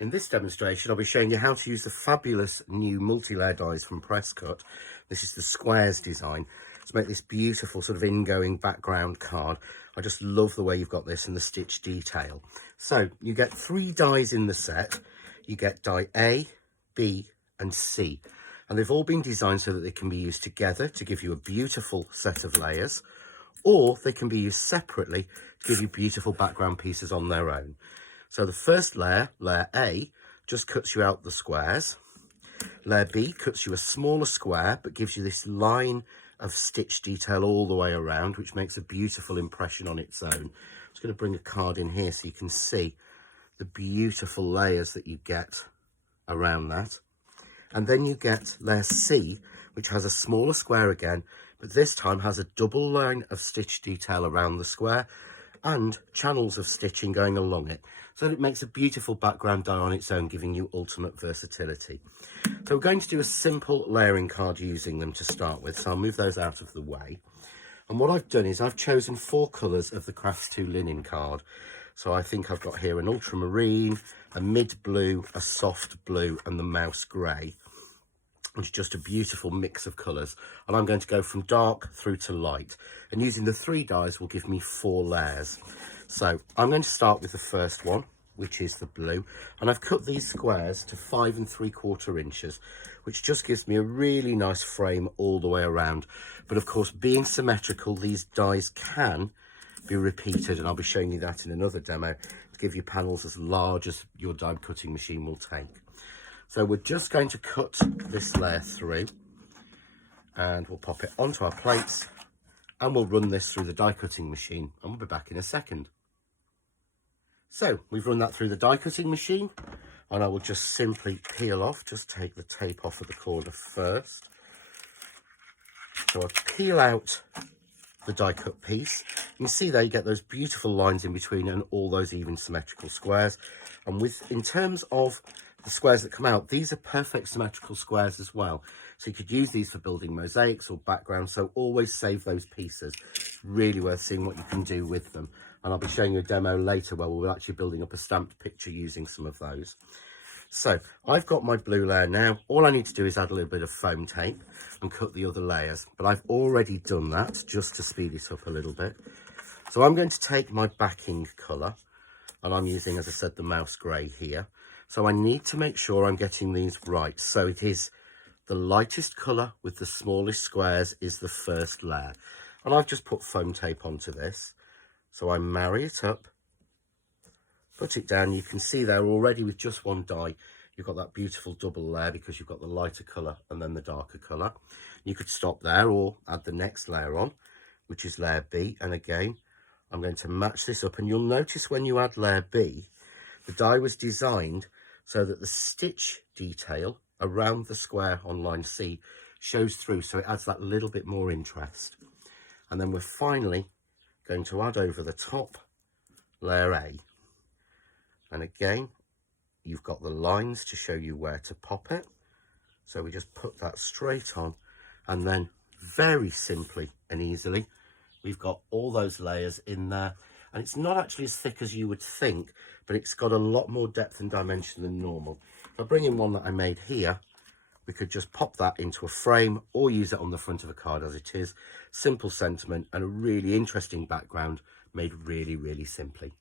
In this demonstration, I'll be showing you how to use the fabulous new multi-layer dies from PressCut. This is the squares design to make this beautiful sort of ingoing background card. I just love the way you've got this and the stitch detail. So you get 3 dies in the set. You get die A, B and C. And they've all been designed so that they can be used together to give you a beautiful set of layers, or they can be used separately to give you beautiful background pieces on their own. So the first layer, layer A, just cuts you out the squares. Layer B cuts you a smaller square, but gives you this line of stitch detail all the way around, which makes a beautiful impression on its own. I'm just going to bring a card in here so you can see the beautiful layers that you get around that. And then you get layer C, which has a smaller square again, but this time has a double line of stitch detail around the square and channels of stitching going along it, so that it makes a beautiful background die on its own, giving you ultimate versatility. So we're going to do a simple layering card using them to start with, so I'll move those out of the way. And what I've done is I've chosen 4 colours of the Crafts 2 linen card. So I think I've got here an ultramarine, a mid blue, a soft blue and the mouse grey, which is just a beautiful mix of colours. And I'm going to go from dark through to light, and using the 3 dies will give me 4 layers. So I'm going to start with the first one, which is the blue, and I've cut these squares to 5 3/4 inches, which just gives me a really nice frame all the way around. But of course, being symmetrical, these dies can be repeated, and I'll be showing you that in another demo to give you panels as large as your die cutting machine will take. So we're just going to cut this layer through, and we'll pop it onto our plates, and we'll run this through the die cutting machine, and we'll be back in a second. So we've run that through the die cutting machine, and I will just simply peel off, just take the tape off of the corner first. So I'll peel out the die cut piece. You can see there you get those beautiful lines in between and all those even symmetrical squares. And in terms of the squares that come out, these are perfect symmetrical squares as well. So you could use these for building mosaics or backgrounds, so always save those pieces. It's really worth seeing what you can do with them. And I'll be showing you a demo later where we're actually building up a stamped picture using some of those. So I've got my blue layer now. All I need to do is add a little bit of foam tape and cut the other layers. But I've already done that just to speed it up a little bit. So I'm going to take my backing colour, and I'm using, as I said, the mouse grey here. So I need to make sure I'm getting these right. So it is the lightest colour with the smallest squares is the first layer. And I've just put foam tape onto this. So I marry it up, put it down. You can see there already with just one die, you've got that beautiful double layer because you've got the lighter colour and then the darker colour. You could stop there or add the next layer on, which is layer B. And again, I'm going to match this up. And you'll notice when you add layer B, the die was designed so that the stitch detail around the square on line C shows through. So it adds that little bit more interest. And then we're finally going to add over the top layer A, and again you've got the lines to show you where to pop it, so we just put that straight on, and then very simply and easily we've got all those layers in there. And it's not actually as thick as you would think, but it's got a lot more depth and dimension than normal. If I bring in one that I made here, we could just pop that into a frame or use it on the front of a card as it is. Simple sentiment and a really interesting background made really, really simply.